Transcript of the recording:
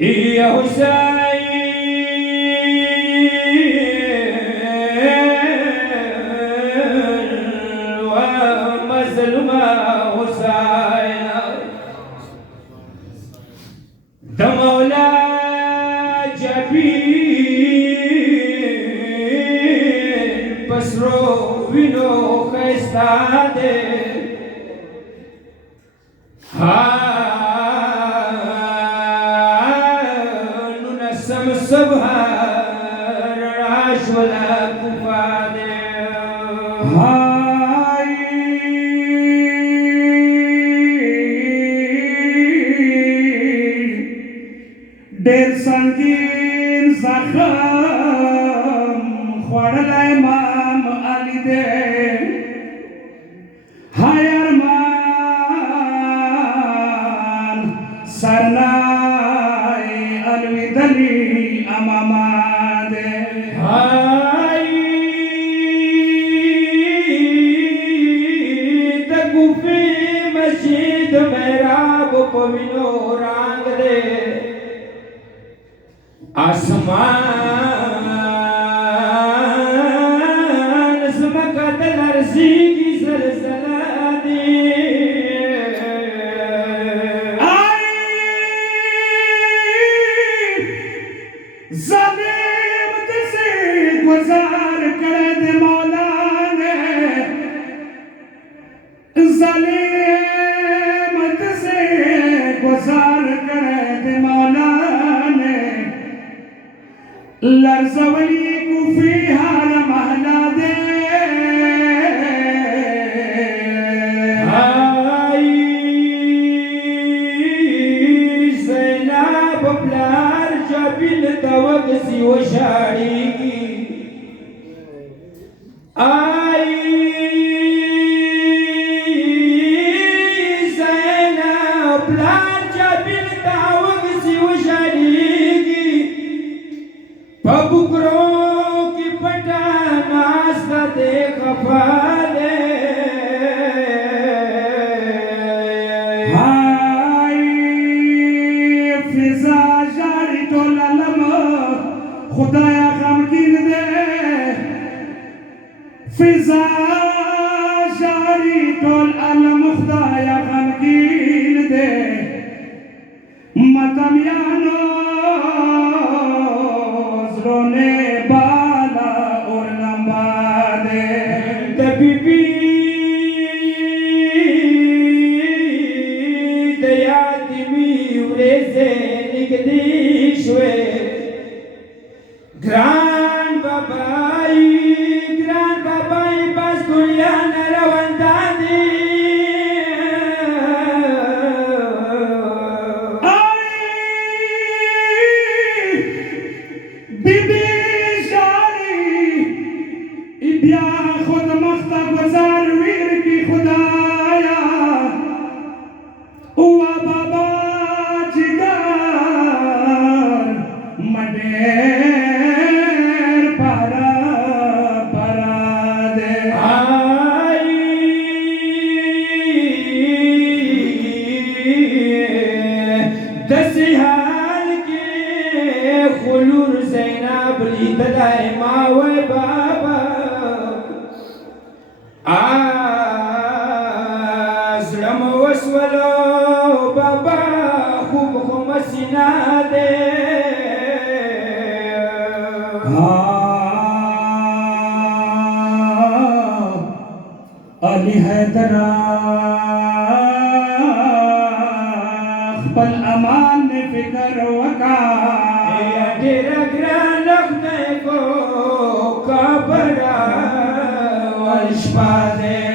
يا حسين ومظلوم حسين د مولا جبین پسرو وینو خیستا دے سبحان راش ولا کفاده هاي ډېر سنگین زخم خوړل امام علي دې هاي ارمان سرنای الودلی اماماد هاي تکوفی مسجد محراب پوینو رنگ دے آسمان زمکت لرزی کی زلزلہ دی ظالم سے گزار کر دے مولا نے ظالم سے گزار کر دے مولا نے لرزولی کوفی حال محلا دے زینب پلار جبل توقسی و شاڑی کی آئی زینب پلار جبل توقسی و شاڑی کی پبکروں کی پٹا ناستا دے خفا دے خدایا غمگین دے فضا جاری ٹول علم خدایا غمگین دے ماتم یانو زرونے بالا اور لمبا دے بی بی دیاتمی وریزے نگدی شوے گران بابائی بس دنیا نروان دادی بی بی شاری بیا خود مختا گزار ویر کی خدایا اوہ بابا جگر مڈیر پارا پارا دے آئی دسی حال کے خلور زینب لی ددائی ماوی بابا زرم وسولو بابا خوب خمسینا دے علی حیدرہ خپل امان میں فکر وکا تیرا گران لخنے کو کابرا والشپا دے